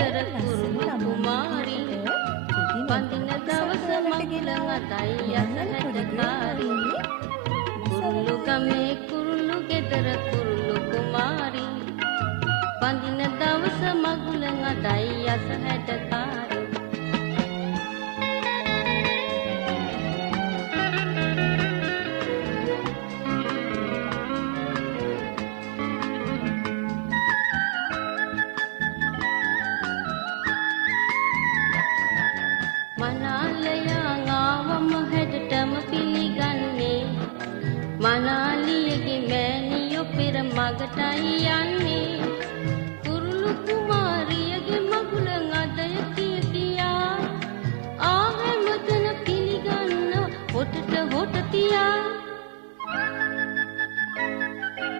ගෙදර කුරුළු කුමාරි වඳින දවස මගුල අතයි අසහැටකාරි කුරුළු ගමේ කුරුළු ගෙදර කුරුළු කුමාරි වඳින දවස මගුල අතයි අසහැටකාරි මනාලයන් ආවම හැඩටම පිළිගන්නේ මනාලියගේ මෑණියෝ පෙර මගටයි යන්නේ කුරුළු කුමාරි